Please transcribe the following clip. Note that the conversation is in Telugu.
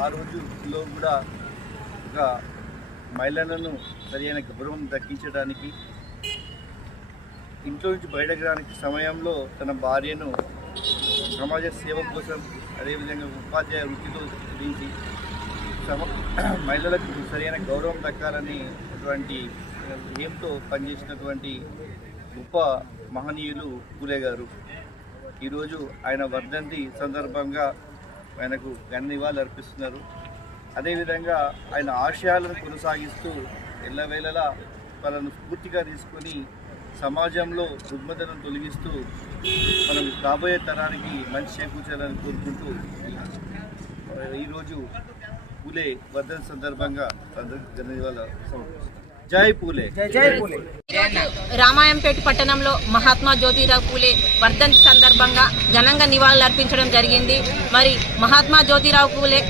ఆ రోజులో కూడా ఒక మహిళలను సరైన గౌరవం దక్కించడానికి ఇంట్లో నుంచి బయటకు రానికి సమయంలో తన భార్యను సమాజ సేవ కోసం అదేవిధంగా ఉపాధ్యాయ వృత్తితో గురించి సమ మహిళలకు సరైన గౌరవం దక్కాలని అటువంటి ధ్యేయంతో పనిచేసినటువంటి గొప్ప మహనీయులు పూలే గారు. ఈరోజు ఆయన వర్ధంతి సందర్భంగా ఆయనకు ఘన నివాళులు అర్పిస్తున్నారు. అదేవిధంగా ఆయన ఆశయాలను కొనసాగిస్తూ ఎల్లవేళలా వాళ్ళను స్ఫూర్తిగా తీసుకొని సమాజంలో రుగ్మతను తొలగిస్తూ మనం రాబోయే తరానికి మంచి చేకూర్చాలని కోరుకుంటూ ఈరోజు పూలే వర్ధంతి సందర్భంగా అందరికీ ఘన నివాళులు సమర్పిస్తున్నాం జై పూలే. రామాయంపేట పట్టణంలో మహాత్మా జ్యోతిరావు పూలే వర్ధంతి సందర్భంగా ఘనంగా నివాళులు అర్పించడం జరిగింది. మరి మహాత్మా జ్యోతిరావు పూలే